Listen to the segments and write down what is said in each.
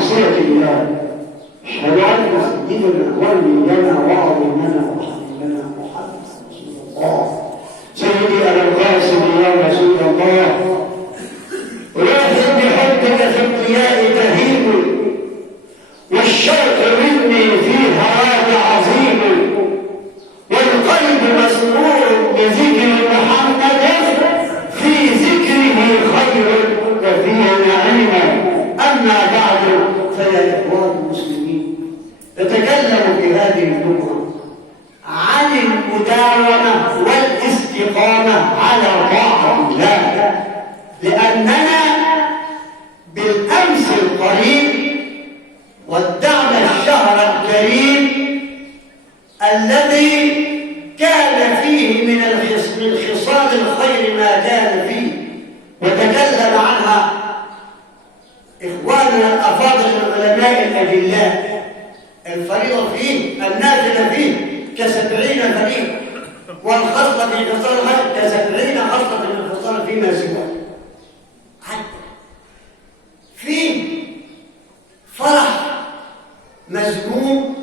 معصية الله. اشهد ان سيدنا ولينا وعظيمنا وحبيبنا محمد رسول الله. سيدي ابا القاسم يا رسول الله، روحي بحبك في الضياء تهيب، والشوق مني في هواك عظيم، والقلب مسرور بذكر محمد، في ذكره خير وفيه نعيم. اما بعد فيا اخوان المسلمين، نتكلم في هذه اللغه عن المداومه والاستقامه على طاعه الله، لاننا بالامس القريب ودعنا الشهر الكريم الذي كان فيه من خصال الخير ما كان فيه، وتكلم عنها إخواننا الأفاضل العلماء الأجلاء. الفريضة فيه، النافلة فيه ك70 فريضة، والخصلة في خصال الخير ك70 خصلة من الخصال فيما سواه. فيه فرح مذموم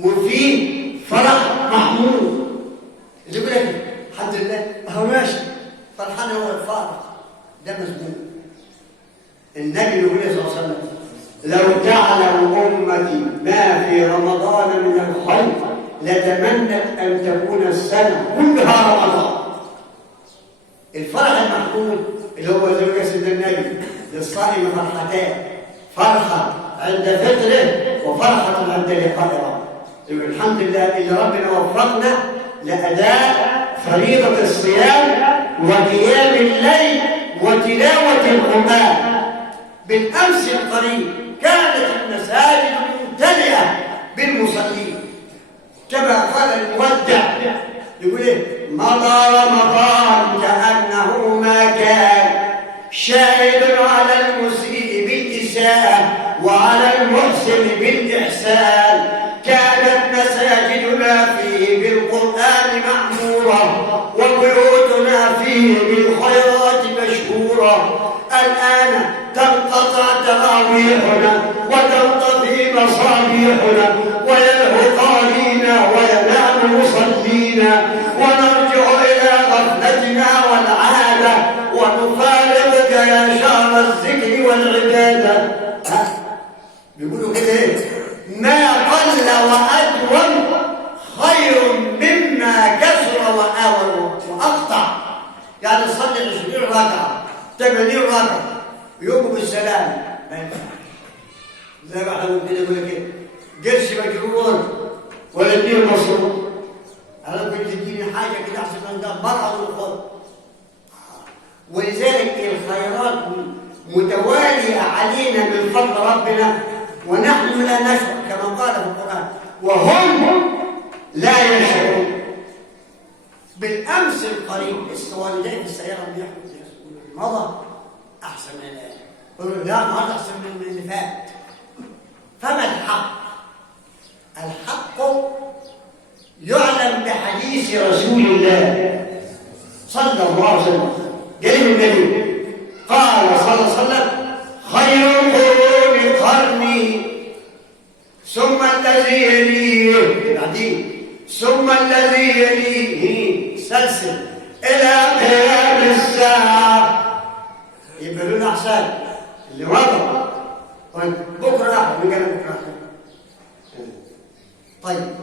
وفيه فرح محمود. اللي يقول لك الحمد لله هو ماشي فرحان هو الفارح، ده مذموم. النبي يقول صلى الله عليه وسلم: لو تعلم امتي ما في رمضان من الخير لتمنت ان تكون السنه كلها رمضان. الفرح المحمود اللي هو زي ما سيدنا النبي: للصائم فرحتان، فرحه عند فطره وفرحه عند لقاء ربه. يقول الحمد لله ان ربنا وفقنا لاداء فريضه الصيام وقيام الليل وتلاوه القران. بالامس القريب كانت المساجد ممتلئه بالمصلين، كما قال المودع يقول ايه: مضى رمضان كانه ما كان، شاهد على المسيء بالاساءه وعلى المحسن بالاحسان. كانت مساجدنا فيه بالقران معموره، وبيوتنا فيه بالخيرات مشهوره. الان تنقطع تراويحنا وتنطفي مصابيحنا ويلهو قارينا وينام مصلينا، ونرجع الى غفلتنا والعاده ونفارقك يا شهر الذكر والعباده. بيقولوا كده ايه: ما قل وادوم خير مما كثر واقطع. يعني تصلي 20 ركعه 80 ركعه يوم بالسلام، ما ينفعش. زي ما احنا كده يقول لك ايه: قرش مجرور ولا 2 مصروف. انا قلت تديني حاجه كده احسن من ده مرعى والخط. ولذلك الخيرات متواليه علينا من فضل ربنا ونحن لا نشعر، كما قال في القران: وهم لا يشعرون. بالامس القريب لسه والدي في السياره بيحكوا مضى احسن من الان، يقولوا لا مضى احسن من اللي فات. فما الحق؟ الحق يعلم بحديث رسول الله صلى الله عليه وسلم. قال النبي قال صلى الله عليه وسلم: خير القرون قرني، ثم الذي يليه بعدين، ثم الذي يليه، سلسل الى قيام الساعه. يبقى لنا احسن اللي مضى. طيب بكره احد من قال بكره احد. طيب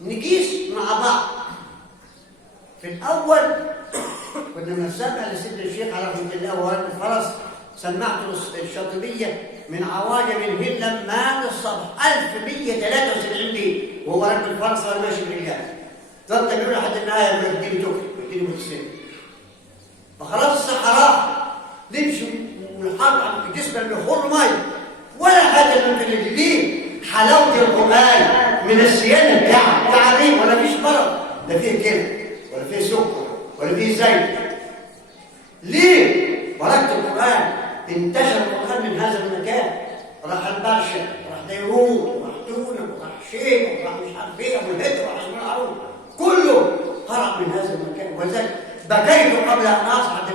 نقيس مع بعض. في الاول كنا بنسمع لسيدنا الشيخ على رحمه الله وهو راكب الفرس، سمعت الشاطبيه من عواجم الهلم مال الصبح 1173 دي وهو راكب الفرس وانا ماشي بالرجال. ظلت يقول لحد النهايه بيديني توكل بيديني متسلم. فخلاص الصحراء نمشي ونحط جسمنا بيخر ميه ولا حاجه من كده. ليه؟ حلاوه القران من الصيانه بتاعها تعليم، ولا فيش مرض، لا فيه كلى ولا فيه سكر ولا فيه زيت. ليه؟ بركه القران. انتشر القران من هذا المكان، راح البرشا، راح ديروت، راح تونس، راح شيخ، راح مش عارف ايه، ابو الهدر، راح اسمه العروض، كله هرب من هذا المكان. ولذلك بكيت قبل ان اصعد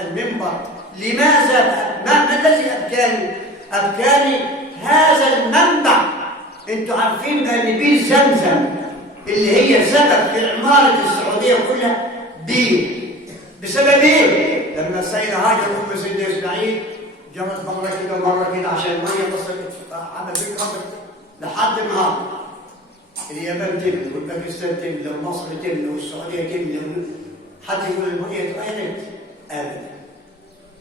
المنبر. لماذا؟ ما الذي ابكاني؟ ابكاني هذا المنبع. انتوا عارفين ان بير زمزم اللي هي سبب في عمارة السعودية كلها بير. بسبب ايه؟ لما السيدة هاجر ام سيدنا اسماعيل جابت مرة كده ومرة كده عشان المية وصلت على بير قبر لحد النهارده. اليابان تملى والباكستان تملى ومصر تملى والسعودية تملى. حد يقول المية اتغيرت؟ ابدا.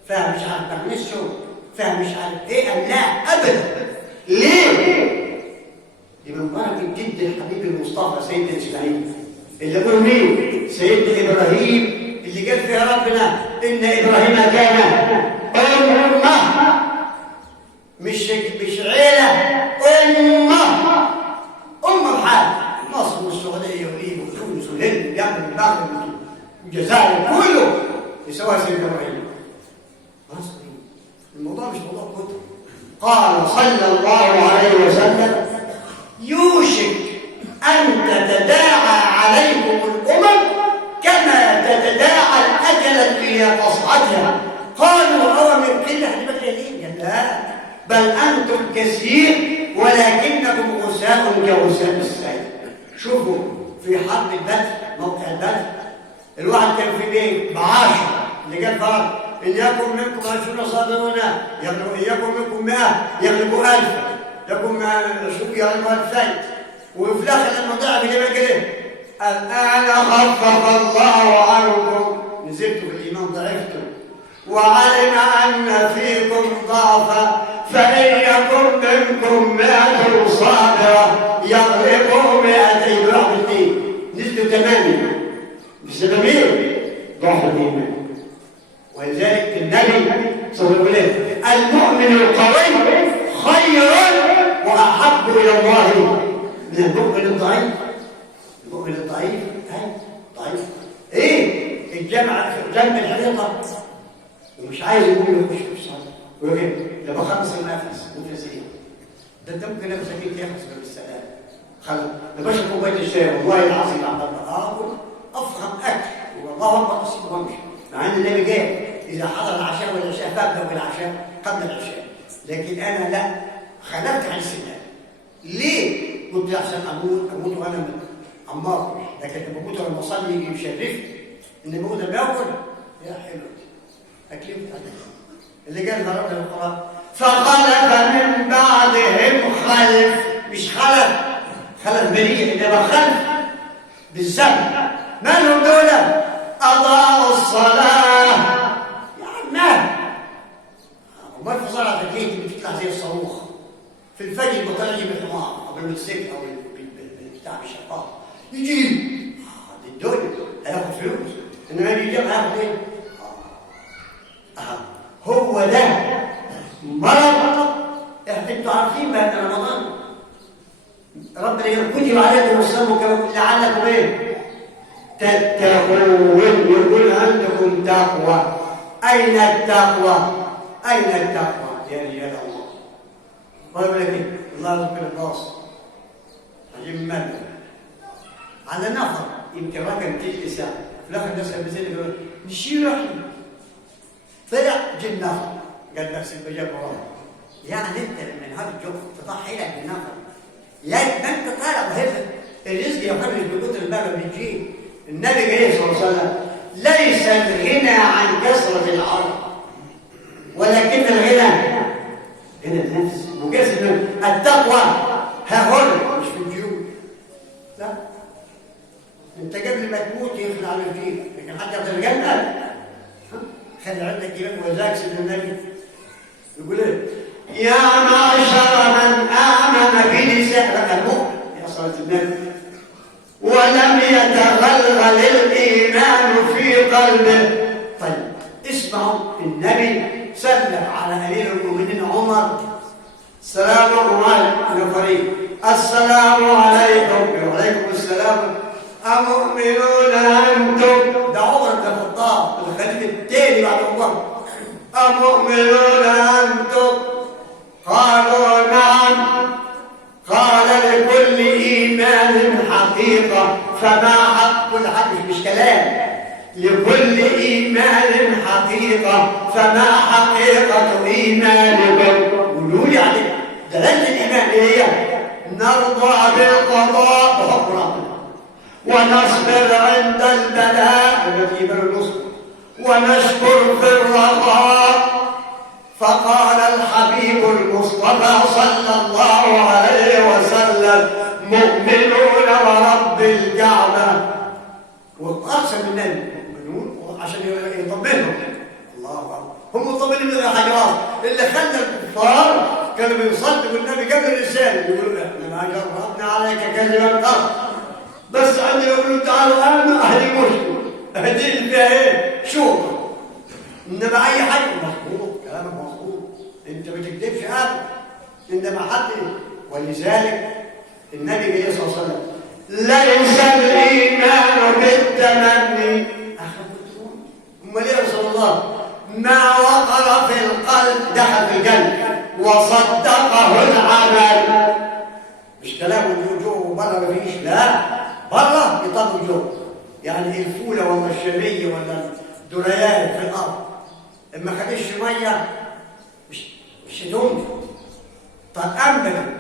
فيها مش عارف تغنيشو، فيها مش عارف ايه، ام لا ابدا. ليه؟ دي من بركة جد الحبيب المصطفى سيدنا اسماعيل اللي قول مين؟ سيدنا ابراهيم اللي قال فيها ربنا ان ابراهيم كان امه، مش عيله، امه بحال. مصر والسعوديه وليبيا وتونس والهند واليمن والمغرب والجزائر كله يسوى سيدنا ابراهيم. مصري. الموضوع مش موضوع كتب. قال صلى الله عليه وسلم يوشك أن تتداعى عليكم الأمم كما تتداعى الأكلة إلى قصعتها. قالوا أو من قلة حلبة ليه؟ قال لا، بل أنتم كثير ولكنكم غثاء كغثاء السيل. شوفوا في حرب البدر، موقع البدر، الواحد كان في بيت ب10 اللي قال فرق إن يكن منكم 20 صابرون يكن منكم 100 يغلبوا 1000 يكن 20 يغلبوا 2000. وفي الاخر لما ضاع في اليمن كده الان خفف الله عنكم، نزلتوا في الايمان ضعفتم، وعلم ان فيكم ضعفا فان يكن منكم 100 صابره يغلبوا 200. ضعف الاثنين نزلوا 8 بسبب ايه؟ ضعف الايمان. ولذلك النبي صلى الله عليه وسلم المؤمن القوي خير واحب الى الله من المؤمن الضعيف. المؤمن الضعيف ضعيف ايه؟ الجمع جنب الحريقه ومش عايز يقول له مش صادق ويقول ايه؟ ده بخلص النفس مفلسين. ده انت ممكن نفسك يخلص بالسلام. خلص ده بشرب كوبايه الشاي والله العظيم عم اكل افخم اكل والله اكبر اصيب وامشي. مع ان النبي جاي اذا حضر العشاء والعشاء فابدا بالعشاء قبل العشاء، لكن انا لا، خلفت عن السنه. ليه؟ كنت احسن اموت وانا عمار، لكن لما اموت وانا بصلي يجي يشرفني ان بموت باكل. يا حلو اكلمت اللي قال ربنا في القران فخلف من بعدهم خلف، مش خلف بريء انما خلف بالذنب. مالهم دول؟ اضاعوا الصلاه. يا عم امال في صلاه البيت اللي بتطلع زي الصاروخ في الفجر بطلع يجيب الحمار او الموتوسيكل او بتاع الشقاق يجيب دي الدنيا هياخد فلوس، انما يجيب هياخد ايه؟ هو ده مرض. انتوا عارفين بقى رمضان ربنا يقول كتب عليكم الصيام كما لعلكم ايه؟ تتقون. يقول عندكم تقوى. اين التقوى؟ اين التقوى يا رجال الله؟ ويقول لك ايه؟ الله يذكر الراس عجيب مال على نفر يمكن رقم تلت ساعه في الاخر الناس بزين يقول نشيل احنا طلع جيب نفر قال نفس البجاب وراه. يعني انت من هذا الجوف تضحي لك بالنفر، لا انت طالع وهذا الرزق يخرج بقدر الباب بيجي. النبي عليه الصلاه والسلام ليس الغنى عن كثره العرض ولكن الغنى هنا النفس. وجسد التقوى ها هنا مش في الجيوب، لا انت قبل ما تموت يخلع على الجيب، لكن حتى في الجنه خلي عندك ايمان. وذاك سيدنا النبي يقول ايه؟ يا معشر من امن بلسانه المؤمن يا صلاه النبي ولم يتغلغل الايمان في قلبه. طيب اسمعوا، النبي سلم على امير المؤمنين عمر السلام عليكم يا فريق، السلام عليكم. وعليكم السلام. أمؤمنون أنتم؟ ده عمر بن الخطاب الخليفة الثاني بعد عمر. أمؤمنون أنتم؟ قالوا نعم. قال لكل إيمان حقيقة فما حق كل حق مش كلام، لكل إيمان حقيقة فما حقيقة إيمانكم؟ قولوا لي عليه. دلالة الإيمان إيه هي؟ نرضى بالقضاء بحكم ربنا، ونصبر عند البلاء التي بل النصر، ونشكر في الرخاء. فقال الحبيب المصطفى صلى الله عليه وسلم: مؤمنون ورب الكعبة. وأقسم بالله المؤمنون عشان يطمنهم. الله أكبر. هم مطمئنين من الحجرات اللي خلى الكفار كانوا بيصدقوا النبي قبل الرسالة، يقولوا احنا ما جربنا عليك كذبا قط، بس عندنا يقولوا تعالوا آمنوا أهل المشكلة أهدين فيها إيه؟ شوف. إنما أي حاجة مظبوط، كلامك مظبوط، أنت ما تكذبش أبدا. إنما حد، ولذلك النبي صلى الله عليه وسلم: ليس الإيمان بالتمني. أخذتم؟ أمال إيه يا رسول الله؟ ما وقر في القلب دخل في القلب وصدقه العمل. مش كلام جوه بره مفيش، لا، بره يطبق جوه. يعني الفوله ولا الشريه ولا الدريات في الارض اما خدش ميه مش هتنجح. طب امن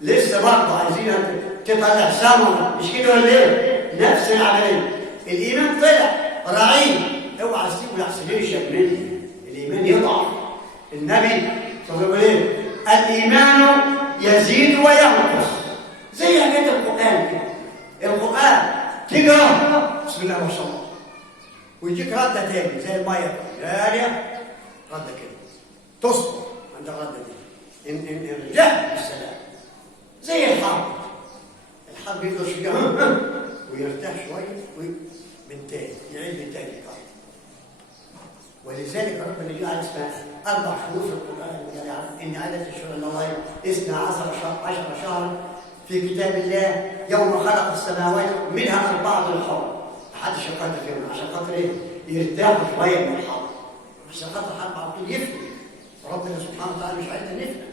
لسه برضه عايزينها تطلع ثمره، مش كده ولا ايه؟ نفس العمليه. الايمان طلع رعيل، اوعى تسيبه لحسن يشرب مني، الايمان يضعف. النبي صلى الله عليه وسلم: الايمان يزيد وينقص. زي حكايه القران كده، القران تقرا بسم الله ما شاء الله ويجيك رده تاني زي الميه جاريه، رده كده تصبر عند الرده دي. ان رجعت بالسلام. زي الحرب يفضل شويه ويرتاح شويه من تاني يعيد من تاني. ولذلك ربنا جعل اسمها 4 شهور في القرآن. يعني إن عدد الشهور عند الله 12 شهرا في كتاب الله يوم خلق السماوات منها 4 حرم. محدش يقاتل فيهم عشان خاطر إيه؟ يرتاحوا شوية من الحرب. عشان خاطر الحرب على طول يفهم. ربنا سبحانه وتعالى مش عايزنا نفهم.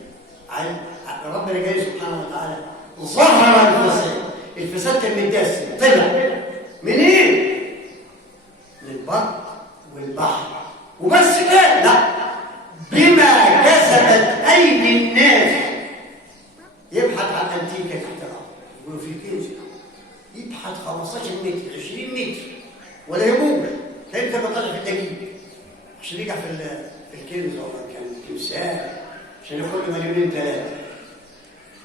ربنا جاي سبحانه وتعالى ظهر الفساد. الفساد كان متجسد، طلع منين؟ من البر والبحر. وبس كده؟ لا، بما كسبت ايدي الناس. يبحث عن انتيكه تحت الارض، يقولوا في كنز، يبحث 15 متر 20 متر ولا يموت، كيف بطلع في الدقيق عشان يقع في الكنز ولا كان تمثال عشان ياخد له مليونين 3.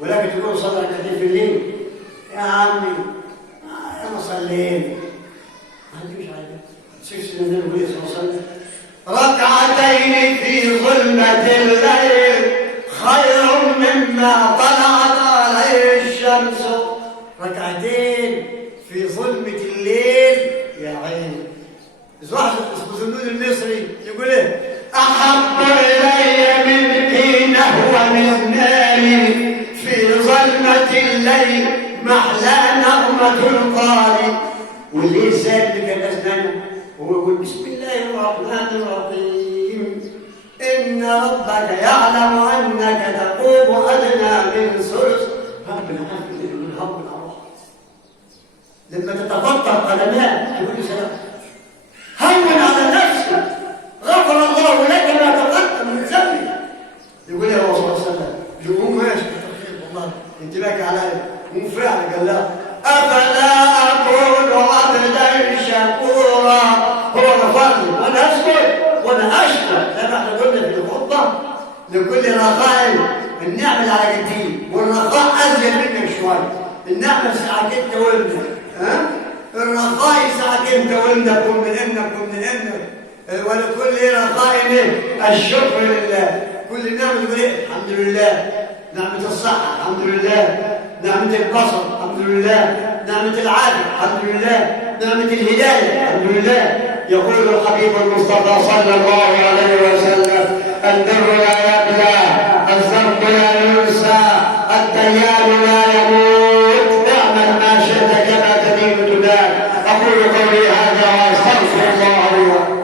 ولكن تقول صلى ركعتين في الليل، يا عمي انا صليت، ما عنديش حاجه. سيدنا النبي صلى الله عليه وسلم: ركعتين في ظلمة الليل خير مما طلعت عليه الشمس. ركعتين في ظلمة الليل يا عين. واحد اسمه ذنون المصري يقول ايه؟ أحب إلي من نهوى من ناري في ظلمة الليل محلى نغمة القارئ. واللي الزاد اللي كان أسنانه ويقول: بسم الله الرحمن الرحيم إن ربك يعلم أنك تقوم أدنى من ثلث. ربنا عارف من هم الأرواح. لما تتفطر قدمات تقول سلام، هون على نفسك، غفر الله لك ما تقدم من ذنبك. يقول يا رسول الله صلى الله عليه وسلم: يقوم ماشي كتر خير والله انت باكي عليا. وفعلا قال لا: أفلا أكون عبدا شكورا. هو غفر لي وانا اسكت وانا اشكر. زي ما احنا قلنا في الخطبه لكل رخاء النعمه على جديد، والرخاء ازيد منك شويه. النعمه ساعه انت ولدك، الرخاء ساعه انت ولدك ومن ابنك ومن ابنك. ولكل رخاء الشكر لله. كل نعمه تقول ايه؟ الحمد لله. نعمه الصحه الحمد لله، نعمه البصر الحمد لله، نعمه العافيه الحمد لله، نعمه الهدايه الحمد لله. يقول الحبيب المصطفى صلى الله عليه وسلم: البر لا يبلى، الذنب لا ينسى، الديان لا يموت، اعمل ما شئت كما تدين تدان. اقول قولي هذا واستغفر الله لي ولكم.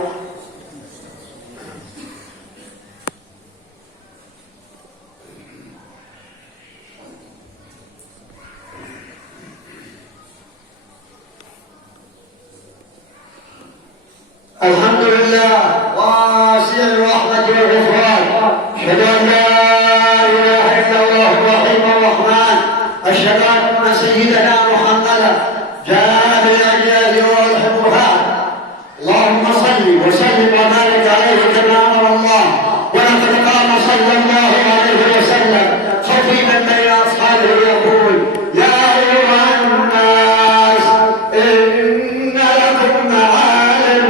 الحمد لله واسع الرحمة والغفران. أشهد أن لا إله إلا الله وأشهد أن سيدنا محمدا جاء بالأجيال والحبوبات. اللهم صل وسلم وبارك عليه كما أمر الله. ولقد قال صلى الله عليه وسلم خطيبا بين أصحابه يقول: يا أيها الناس إن لكم معالم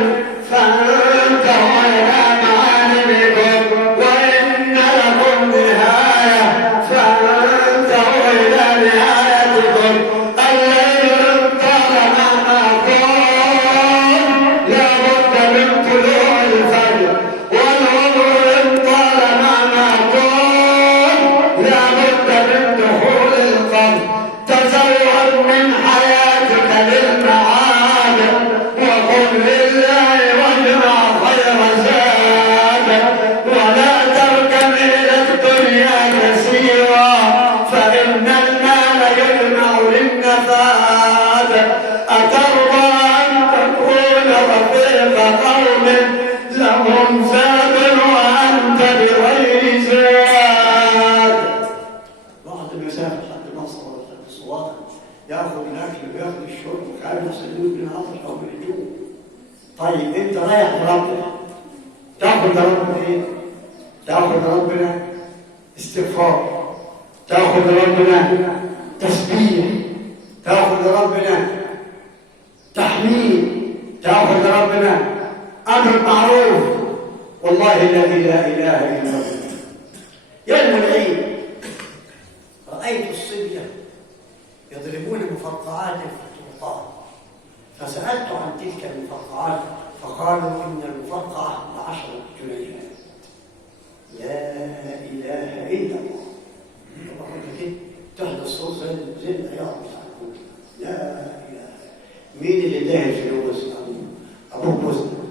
فانتهوا إلى معالمكم، وإن لكم نهاية فانتهوا إلى نهايتكم. الليل طالما طال لا بد من طلوع الفجر، والعمر طالما طال لا بد من دخول القبر. تزود من حياتك للمعاد، وقل لله واجمع خير زاد، ولا تركن إلى الدنيا كثيرا، فإن المال يجمع للنفاد. أترضى أن تكون رفيق قوم لهم زاد وأنت بغير زاد؟ بعض المسافة حد مصر ولا حد صوان ياخذ الاكل وياخذ الشرب وخايف يصلون من عطش او من الجوع. طيب انت رايح لربنا، تاخذ ربنا ايه؟ تاخذ ربنا استغفار، تاخذ ربنا تسبيح، تاخذ ربنا تحميد، تاخذ ربنا امر معروف. والله الذي لا اله الا هو. يوم العيد رايت الصبيه يضربون مفرقعات في الطرقات، فسالت عن تلك المفرقعات فقالوا ان المفرقعه ب10 جنيهات. لا اله الا الله. تهدى الصوت زي العياط بتاعكم. لا اله. مين اللي اداه الفلوس؟ ابوه مسلم،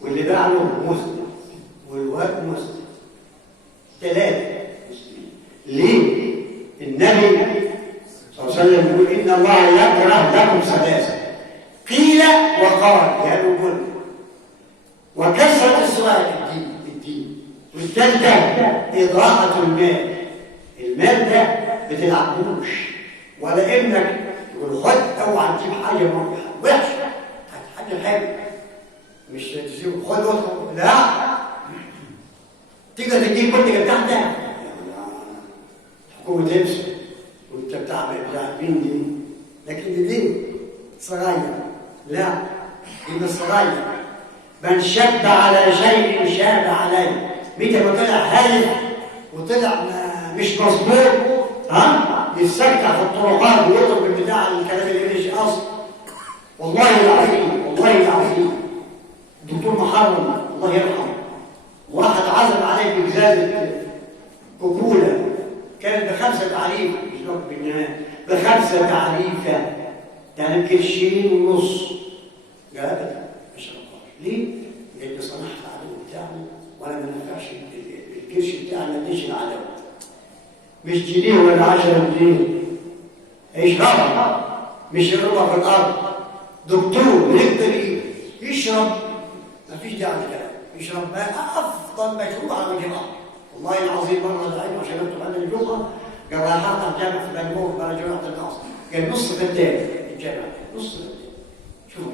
واللي باع له مسلم، والواد مسلم، 3 مسلمين. ليه؟ النبي صلى الله عليه وسلم يقول: ان الله يكره لكم 3: قيل وقال، يا رجل، وكثرة السؤال الدين، والثالثة إضاعة المال. المال ده بتلعبوش، ولا انك تقول خد اوعى تجيب حاجه وحشه، حاجه حلوه مش تجيب خد وخد، لا تقدر تجيب منتج بتاعتك الحكومه تمشي وانت بتعمل مين دي؟ لكن دي صغير، لا دي مش صغير. من شد على شيء شاب عليه. متى ما طلع هايف وطلع مش مظبوط يتسكع في الطرقات ويضرب بالبتاع الكلام اللي يمشي اصلا. والله العظيم والله العظيم الدكتور محرم الله يرحمه، واحد عزم عليه بجزازه كوكولا كانت ب5 تعريف، مش نقطه بالنهايه، ب5 تعريفه، يعني كرشين ونص. قال ابدا مش هنقدر. ليه؟ لان صنعت العدو بتاعنا وانا ما نفعش الكرش بتاعنا، ما اديش العدو. مش جنيه ولا 10 جنيه، يشربها مش يضربها في الارض. دكتور يقدر يشرب، ما فيش داعي لكلام، يشرب ماء افضل مشروب على وجه الارض. والله العظيم مره دعيت عشان اكتب عن الجمعه، قال رايحات على الجامع في بنمور على جامعه الناصر، قال نص فدان الجامع، نص فدان. شوفوا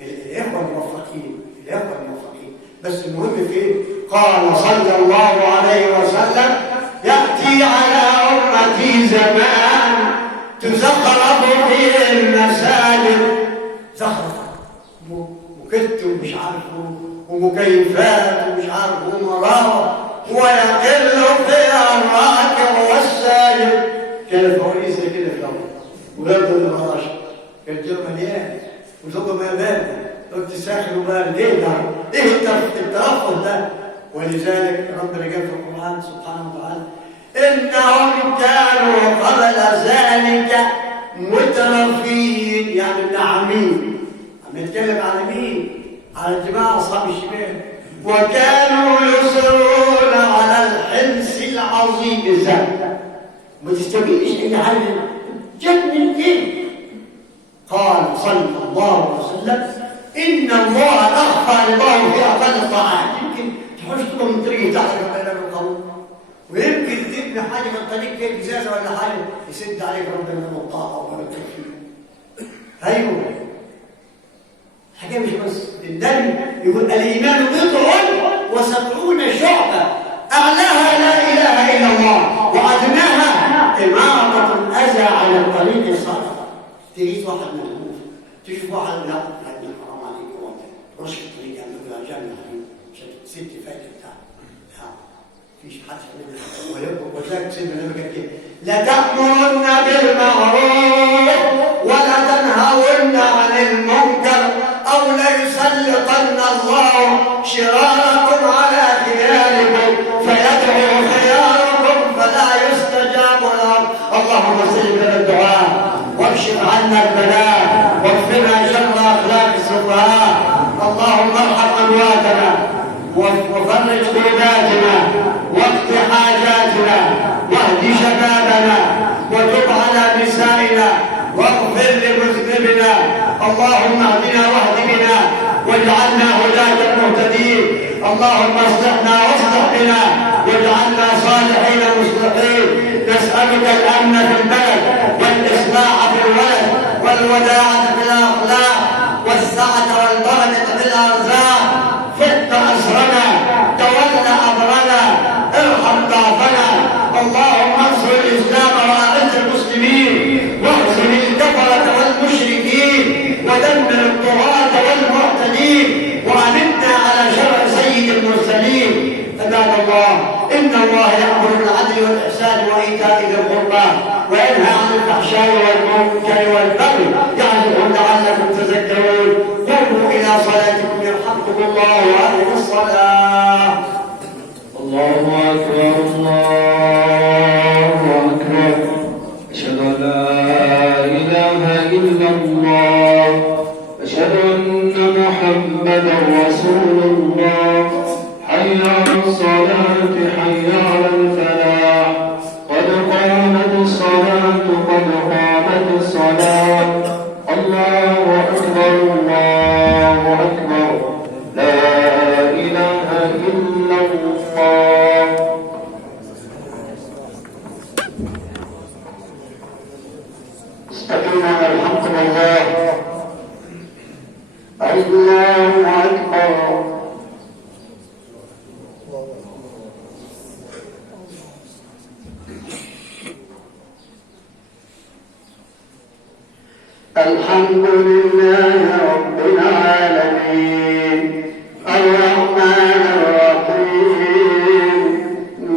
الاخوه الموفقين، الاخوه الموفقين. بس المهم فين؟ قال صلى الله عليه وسلم: يأتي على أمتي زمان تزخرف فيه المساجد، زخرفة وكت ومش عارف ومكيفات ومش عارف ومراوة، ويقل فيها الراكب والساجد. كانت فوانيس كده في الأول، ولاد المراشة كانت جو مليان وزوجة مليان، قلت ساخن وبارد. ايه ده؟ ايه الترفض ده؟ ولذلك ربنا قال في القرآن سبحانه وتعالى: إنهم كانوا قبل ذلك مترفين، يعني النعمين. عم يتكلم على مين؟ على الجماعة أصحاب الشمال. وكانوا يصرون على الحنس العظيم. إزاي؟ ما تستبينش إن حاجة جت من إيه؟ قال صلى الله عليه وسلم: إن الله أخفى رضاه في أقل الطاعات. يمكن تحوش تكون من طريق تعرف بين القوم، ويمكن تبني حاجه في الطريق كيف ازازه ولا حاجه يسد عليك ربنا من الطاقه وبركه فيه. ايوه حاجه مش بس النبي يقول الايمان بضع وسبعون شعبه اعلاها لا اله الا الله وادناها اماطه الاذى على الطريق الصالح. تجيس واحد ملهوف تشوف واحد لا حرام عليك هو رشك الطريق يعني يقول جنه ست فايده بتاع فيش حد منها وذلك سيدنا النبي قال كده لا تأمرن بالمعروف ولا تنهون عن المنكر أو ليسلطن الله شراركم على خياركم فيدعو خياركم فلا يستجاب لهم. اللهم استجب لنا الدعاء واكشف عنا البلاء واكفنا شر أخلاق السفهاء. اللهم ارحم أمواتنا وفرج كرباتنا واقض حاجاتنا واهد شبابنا وتب على نسائنا واغفر لمذنبنا. اللهم اهدنا واهد بنا واجعلنا هداة مهتدين. اللهم اصلحنا واصلح بنا واجعلنا صالحين مصلحين. نسألك الأمن في البلد والإصلاح في الولد والوداعة في الأخلاق والسعة والبركة في الأرزاق. فك أسرنا تول أمرنا ارحم ضعفنا. اللهم انصر الإسلام وأعز المسلمين واهزم الكفرة والمشركين ودمر الطغاة والمعتدين وأمتنا على شرع سيد المرسلين. عباد الله إن الله يأمر بالعدل والإحسان وإيتاء ذي القربى وينهى عن الفحشاء والمنكر والبغي يعظكم لعلكم تذكرون. قوموا إلى صلاتكم يرحمكم الله وأقم الصلاة. الله أكبر الله أكبر. أشهد أن لا إله إلا الله أشهد أن محمدا رسول الله. حي على الصلاة حي على الفلاح قد قامت الصلاة قد قامت الصلاة. الله أكبر الله أكبر لا إله إلا الله. استقيموا يرحمكم الله. الله أكبر. الحمد لله رب العالمين الرحمن الرحيم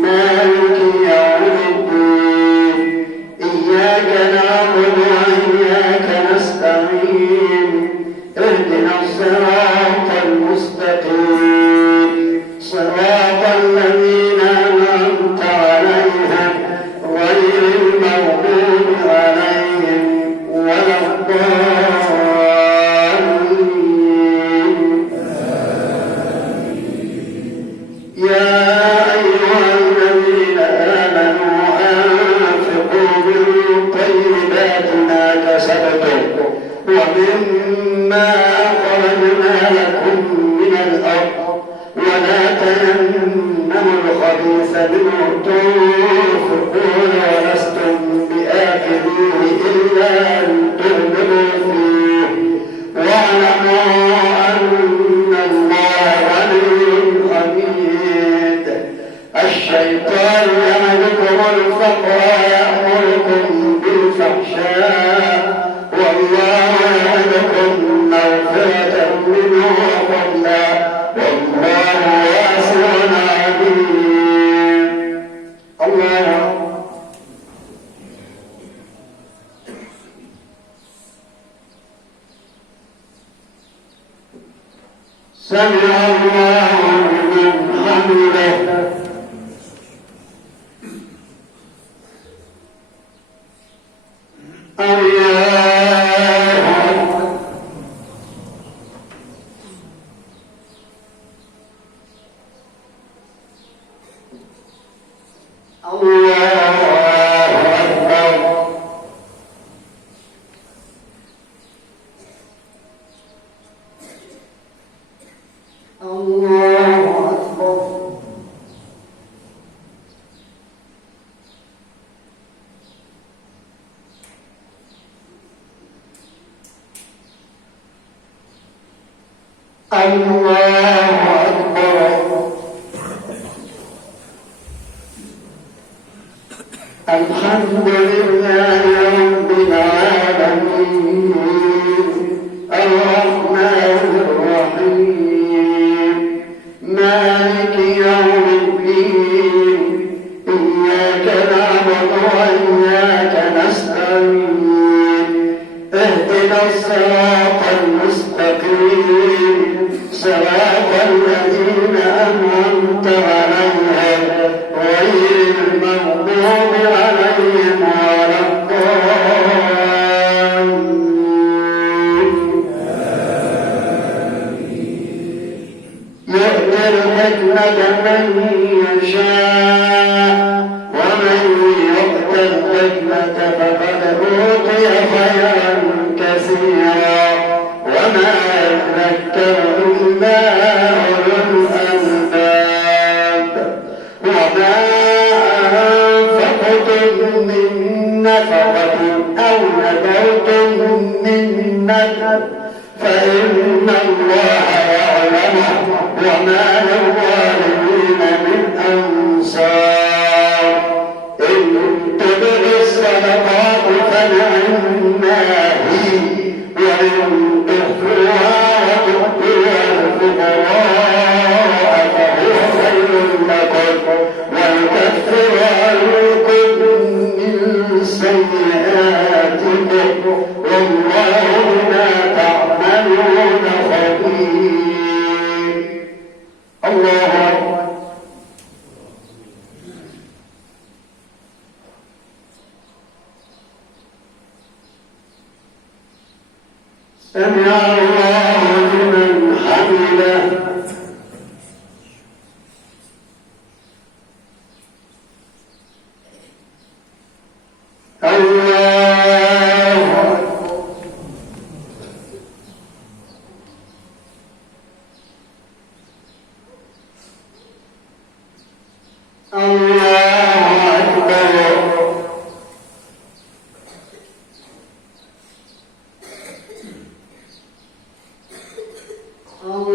مالك يوم الدين إياك نعبد وإياك نستعين اهدنا الصراط المستقيم صراط الذين أنعمت عليهم غير المغضوب عليهم ولا يا أيها الذين آمنوا أنفقوا من طيبات ما كسبتم ومما أخرجنا لكم من الأرض ولا تيمموا الخبيث منه تنفقون ولستم بآخذيه إلا أن تغمضوا فيه واعلموا أن الله غني حميد. الشيطان يعدكم الفقر ويأمركم بالفحشاء والله يعدكم مغفرة منه وفضلا والله واسع عليم. الله سمع الله لمن حمده. الله أكبر. الحمد لله رب العالمين الرحمن الرحيم مالك يوم الدين إياك نعبد وإياك نستعين اهدنا الصراط المستقيم صراط الذين أنعمت عليهم غير المغضوب عليهم ولا الضالين. يؤتي الحكمة من يشاء ومن يؤت الحكمة فقد أوتي خيرا كثيرا وما يذكر إلا أولو الألباب. وما أنفقتم من نفقة أو نذرتم من نذر فإن الله يعلمه وما للظالمين من أنصار. إن تبدوا الصدقات فنعما هي وإن تخفوها وتؤتوها الفقراء فهو خير لكم ويكفر عنكم من سيئاتكم والله بما تعملون خبير. الله أكبر. سمع الله لمن حمده. الله أكبر. الله أكبر. الله